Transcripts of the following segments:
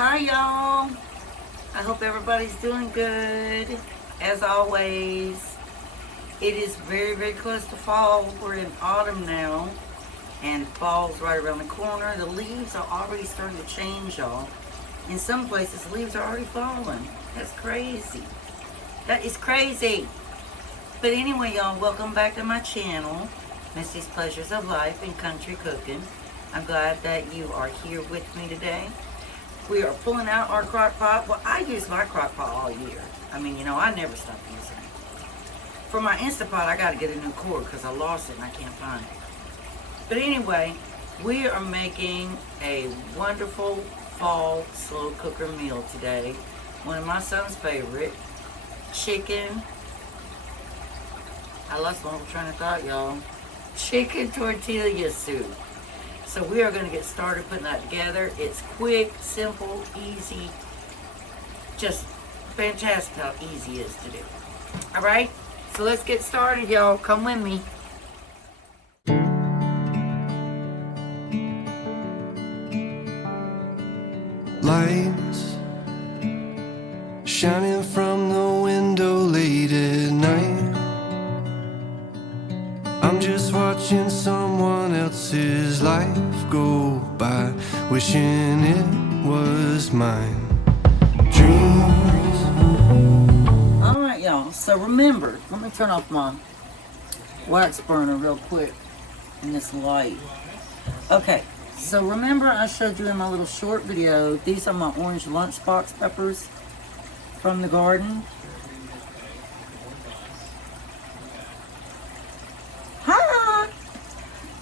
Hi y'all. I hope everybody's doing good. As always, it is very, very close to fall. We're in autumn now, and fall's right around the corner. The leaves are already starting to change, y'all. In some places, leaves are already falling. That's crazy. That is crazy. But anyway, y'all, welcome back to my channel, Misty's Pleasures of Life and Country Cooking. I'm glad that you are here with me today. We are pulling out our crock pot. Well, I use my crock pot all year. I mean, I never stop using it. For my Instapot, I got to get a new cord because I lost it and I can't find it. But anyway, we are making a wonderful fall slow cooker meal today. One of my son's favorite, chicken. I lost my whole train of thought, y'all. Chicken tortilla soup. So we are going to get started putting that together. It's quick, simple, easy. Just fantastic how easy it is to do. All right? So let's get started, y'all. Come with me. Lights shining from the window late at night. I'm just watching someone else's life go by, wishing it was mine. Dreams. All right, y'all. So remember, let me turn off my wax burner real quick in this light. Okay, so remember I showed you in my little short video, these are my orange lunchbox peppers from the garden.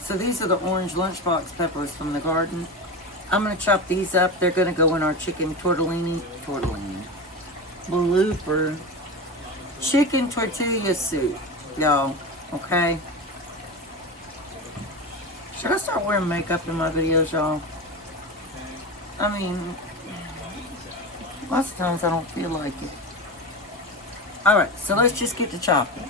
So these are the orange lunchbox peppers from the garden. I'm going to chop these up. They're going to go in our chicken tortellini, blooper, chicken tortilla soup, y'all, okay? Should I start wearing makeup in my videos, y'all? I mean, lots of times I don't feel like it. Alright, so let's just get to chopping.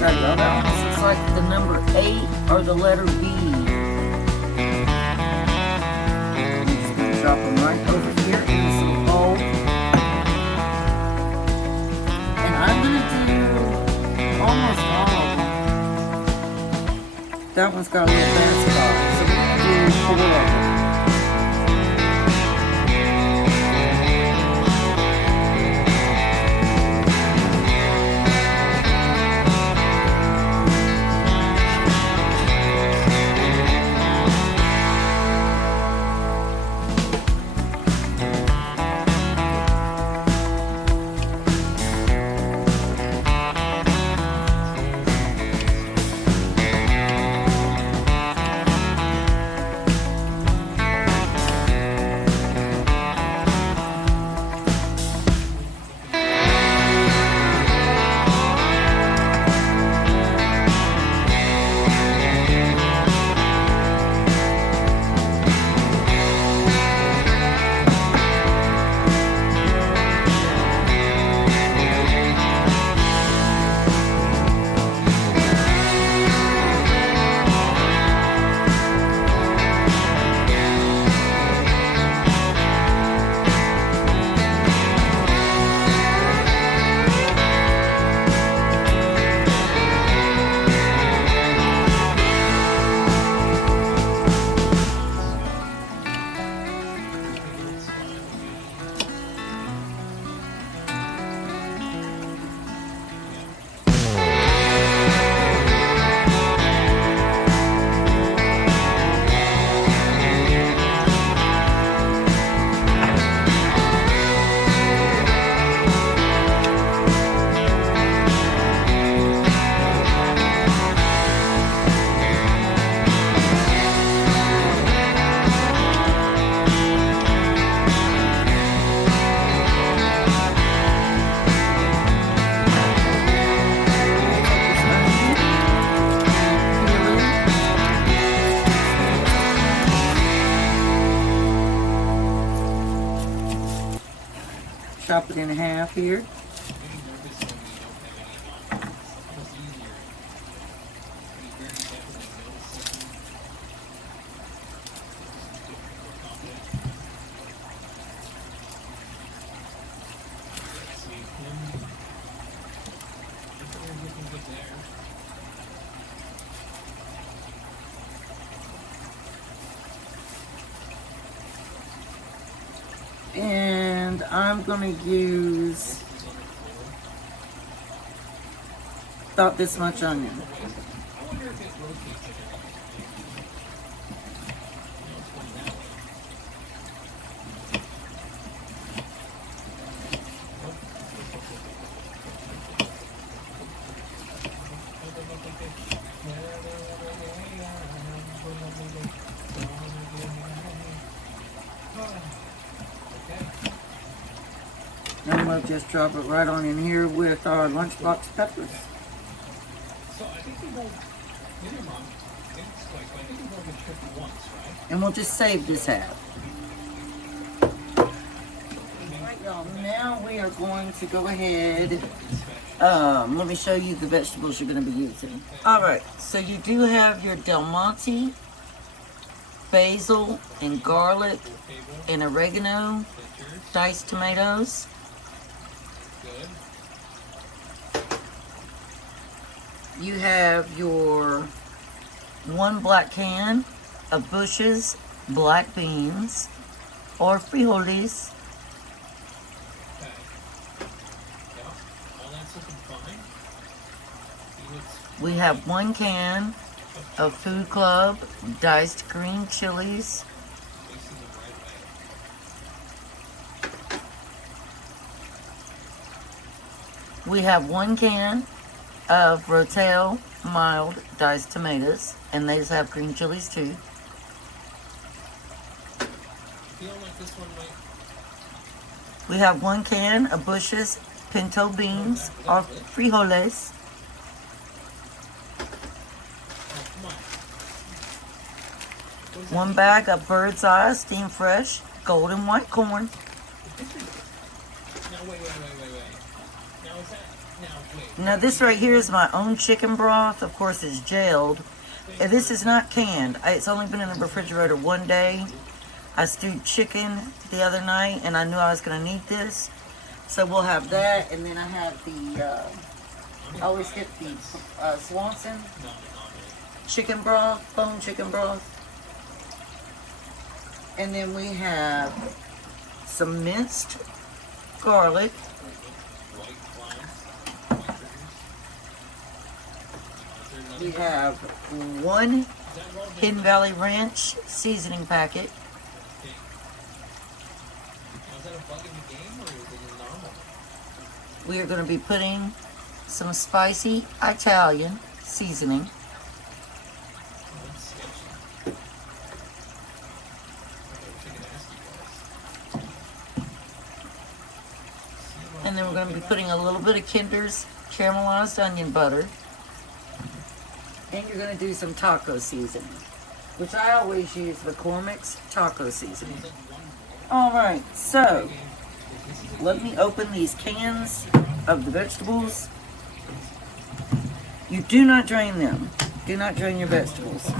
That almost looks like the number 8 or the letter B. I'm just going to drop them right over here in this little bowl. And I'm going to do almost all of them. That one's got a little bad spot, so we're going to do 4 of them. chop it in half here. And I'm gonna use about this much onion. I'm gonna just drop it right on in here with our lunchbox peppers. So I think we won't, maybe I'm wrong, I think it's twice, but I think we've only been tripped once, right? And we'll just save this half. Alright y'all, now we are going to go ahead. Let me show you the vegetables you're gonna be using. Alright, so you do have your Del Monte, basil and garlic and oregano, diced tomatoes. You have your 1 black can of Bush's black beans or frijoles. Okay. Yeah, all that's looking fine. We have 1 can of Food Club diced green chilies. Facing the right way. We have 1 can of Rotel mild diced tomatoes, and these have green chilies too. Feel like this one might, We have 1 can of Bush's pinto beans or frijoles. oh, come on. What is 1 bag of bird's eye steamed fresh golden white corn. that? Now, wait. Now, is that, now, wait. Now this right here is my own chicken broth. Of course it's jailed. And this is not canned. It's only been in the refrigerator 1 day. I stewed chicken the other night and I knew I was going to need this. So we'll have that, and then I have the, I always get the Swanson chicken broth, bone chicken broth. And then we have some minced garlic. We have 1 Hidden Valley Ranch seasoning packet. Now, is that a bug in the game, or is it normal? We are going to be putting some spicy Italian seasoning. That's sketchy. I wish I could ask you guys. And then we're going to be putting a little bit of Kinders Caramelized onion butter. And you're going to do some taco seasoning, which I always use McCormick's taco seasoning. Alright, so let me open these cans of the vegetables. You do not drain them. Do not drain your vegetables.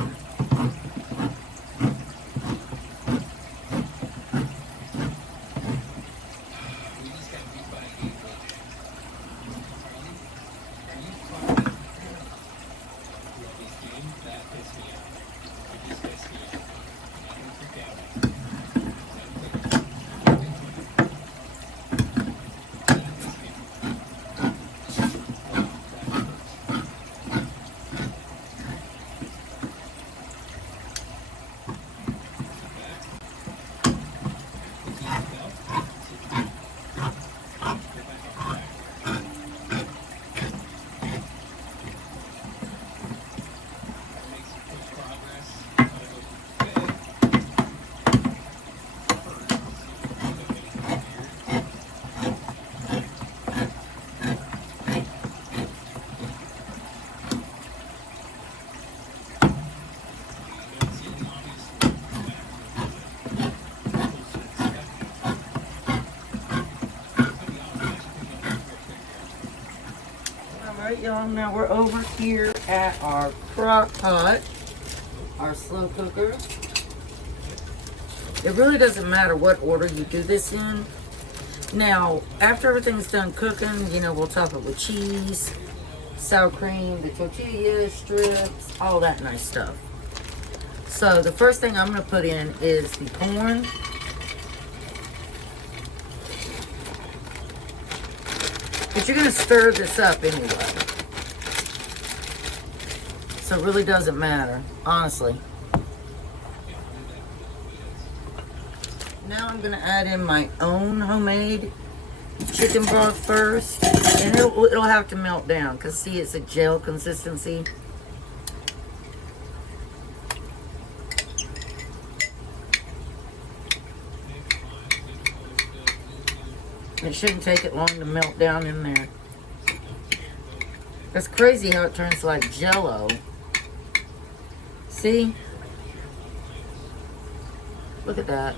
Alright, y'all, now we're over here at our crock pot, our slow cooker. It really doesn't matter what order you do this in. Now, after everything's done cooking, you know, we'll top it with cheese, sour cream, the tortilla strips, all that nice stuff. So the first thing I'm going to put in is the corn. But you're going to stir this up anyway. So it really doesn't matter, honestly. Now I'm going to add in my own homemade chicken broth first. And it'll have to melt down because see, it's a gel consistency. It shouldn't take it long to melt down in there. It's crazy how it turns like Jell-O. See? Look at that.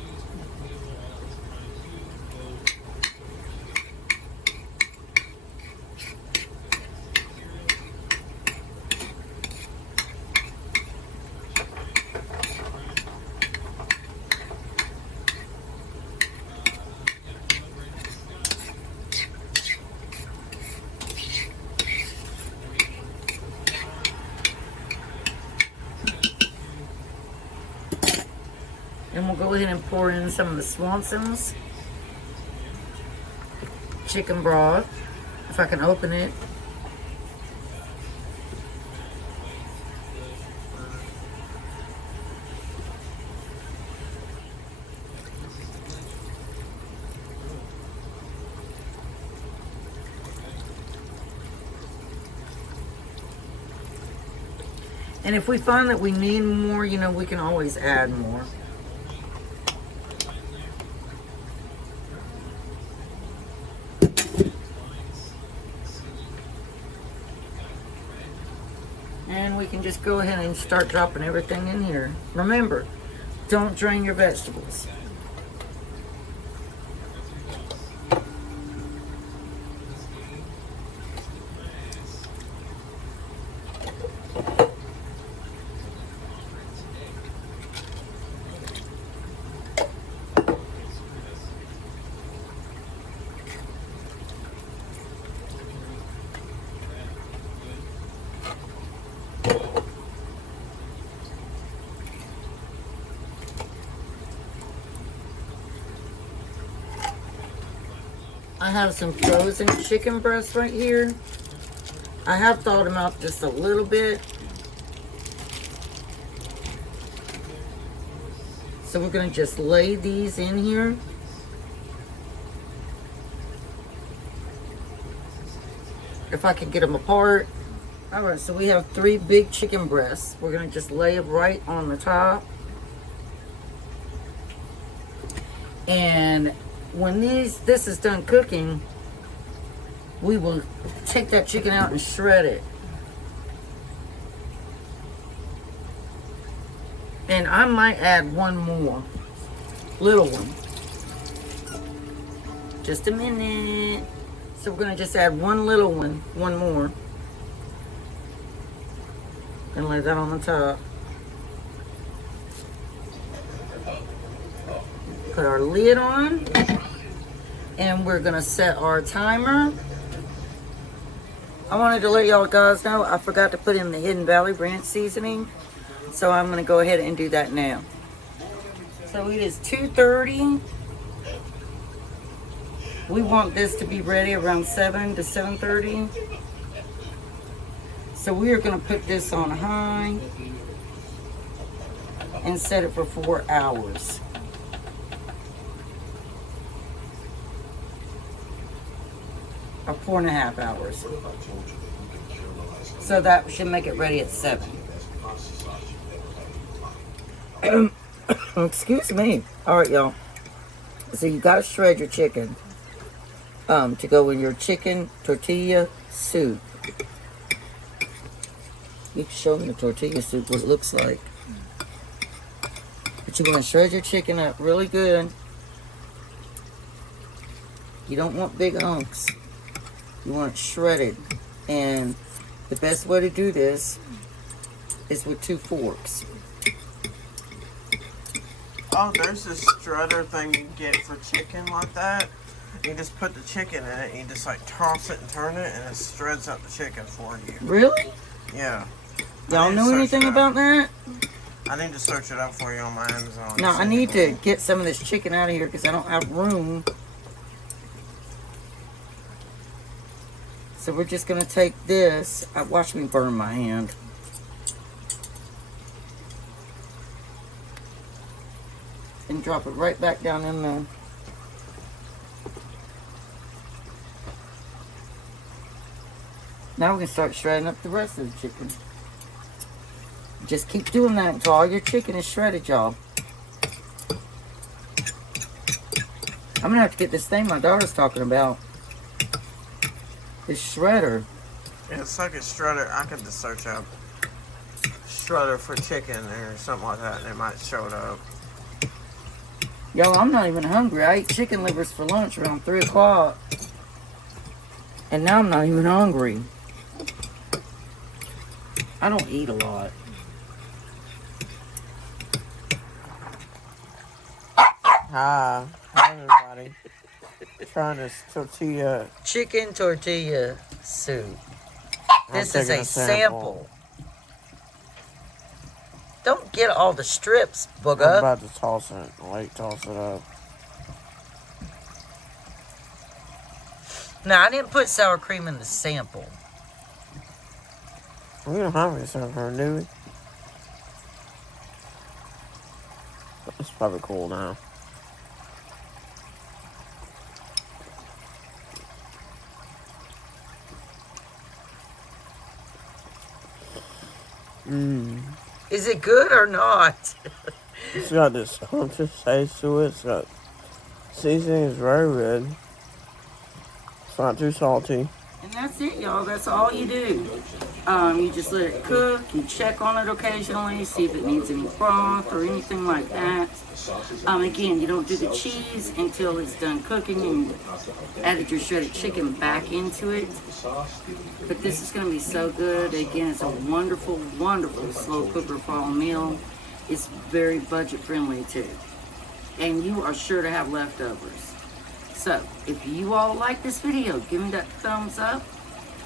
And we'll go ahead and pour in some of the Swanson's chicken broth, if I can open it. And if we find that we need more, you know, we can always add more. And we can just go ahead and start dropping everything in here. Remember, don't drain your vegetables. I have some frozen chicken breasts right here. I have thawed them out just a little bit. So we're going to just lay these in here. If I can get them apart. Alright, so we have 3 big chicken breasts. We're going to just lay it right on the top. And when this is done cooking, we will take that chicken out and shred it. And I might add one more little one. Just a minute. So we're gonna just add one little one more. And lay that on the top. Put our lid on. And we're gonna set our timer. I wanted to let y'all guys know I forgot to put in the Hidden Valley Ranch seasoning. So I'm gonna go ahead and do that now. So it is 2:30. We want this to be ready around 7 to 7:30. So we are gonna put this on high and set it for 4 hours. Or 4.5 hours. So that should make it ready at 7. Excuse me. Alright, y'all. So you gotta shred your chicken to go in your chicken tortilla soup. You can show them the tortilla soup, what it looks like. But you're gonna shred your chicken up really good. You don't want big hunks. You want it shredded And the best way to do this is with 2 forks. Oh, there's this strutter thing you get for chicken like that. You just put the chicken in it, and you just like toss it and turn it, and it shreds up the chicken for you. Really? Yeah. Y'all know anything about that? I need to search it up for you on my Amazon. No, I need to get some of this chicken out of here because I don't have room. So we're just going to take this. Watch me burn my hand. And drop it right back down in there. Now we can start shredding up the rest of the chicken. Just keep doing that until all your chicken is shredded, y'all. I'm going to have to get this thing my daughter's talking about. This shredder. Yeah, it's like a shredder. I could just search up shredder for chicken or something like that, and it might show it up. Y'all, I'm not even hungry. I ate chicken livers for lunch around 3 o'clock. And now I'm not even hungry. I don't eat a lot. Hi everybody. Trying this tortilla. Chicken tortilla soup. This is taking a sample. Don't get all the strips, I'm booger. about to toss it. Wait, toss it up. Now, I didn't put sour cream in the sample. We don't have any sour cream, do we? It's probably cool now. Is it good or not? It's got this scrumptious taste to it. It's got seasoning is very good. It's not too salty. And that's it, y'all. That's all you do. You just let it cook. You check on it occasionally, see if it needs any broth or anything like that. Again, you don't do the cheese until it's done cooking and you added your shredded chicken back into it. But this is going to be so good. Again, it's a wonderful, wonderful slow cooker fall meal. It's very budget friendly too. And you are sure to have leftovers. So, if you all like this video, give me that thumbs up.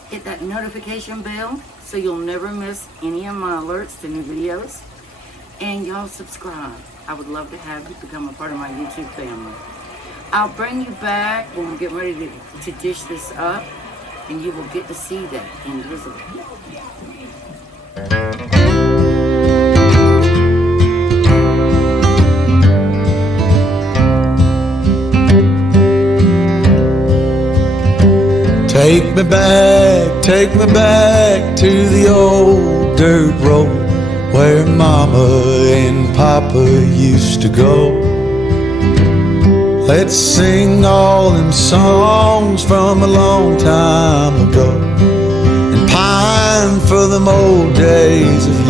Hit that notification bell so you'll never miss any of my alerts to new videos. And y'all subscribe. I would love to have you become a part of my YouTube family. I'll bring you back when we get ready to dish this up, and you will get to see that end result. Take me back to the old dirt road where Mama and Papa used to go. Let's sing all them songs from a long time ago and pine for them old days of